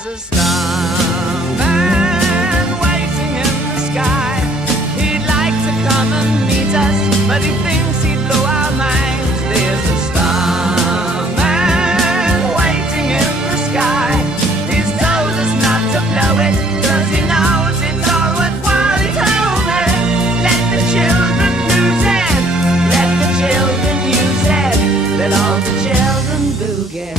There's a starman waiting in the sky. He'd like to come and meet us, but he thinks he'd blow our minds. There's a starman waiting in the sky. He's told us not to blow it, 'cause he knows it's all worthwhile. He told me, let the children lose it, let the children use it, let all the children boogie.